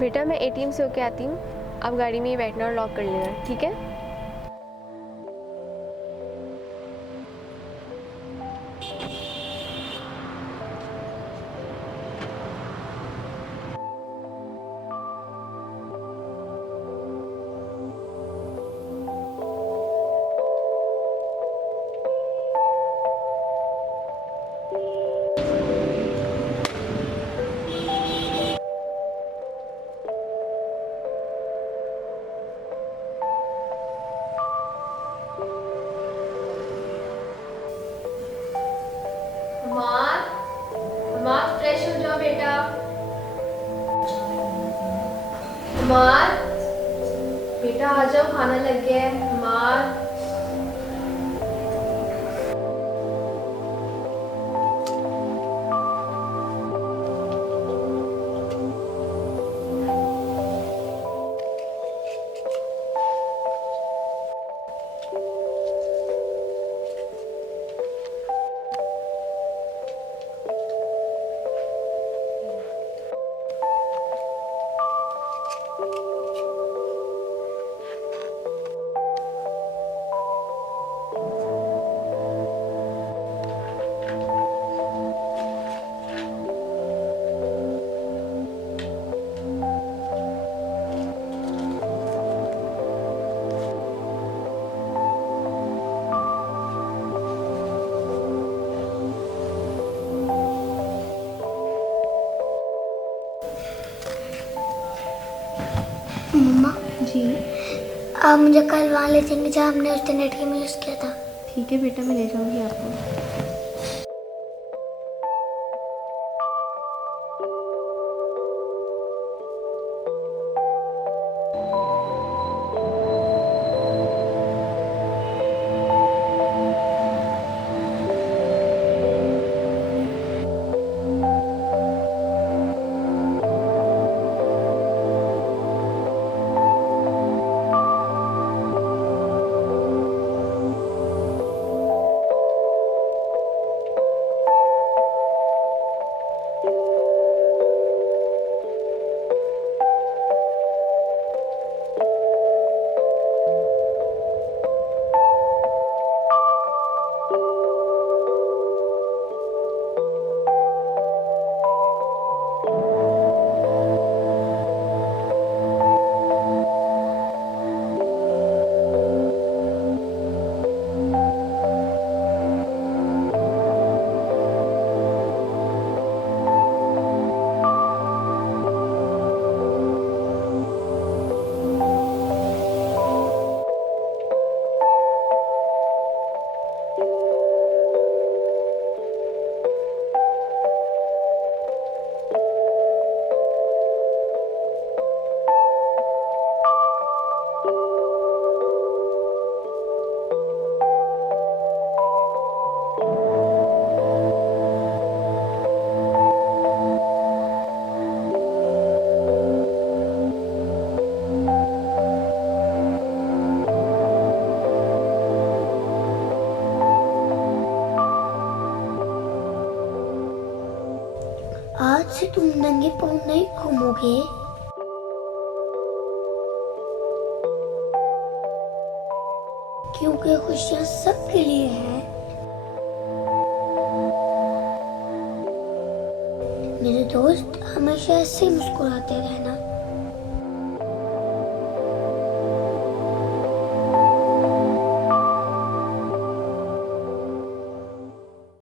बेटा मैं एटीएम से होके आती हूँ, आप गाड़ी में ही बैठना और लॉक कर लेना, ठीक है? हमार हमार फ्रेश हो जाओ बेटा। हमार बेटा आ जाओ, खाना लग गया है। हमार मम्मा जी आप मुझे कल वहाँ ले जाएंगे जहाँ हमने उस दिन एटीएम यूज़ किया था। ठीक है बेटा, मैं ले जाऊंगी आपको। आज से तुम नंगे पाँव नहीं घूमोगे। क्योंकि खुशियाँ सबके लिए हैं। मेरे दोस्त हमेशा ऐसे ही मुस्कुराते रहना।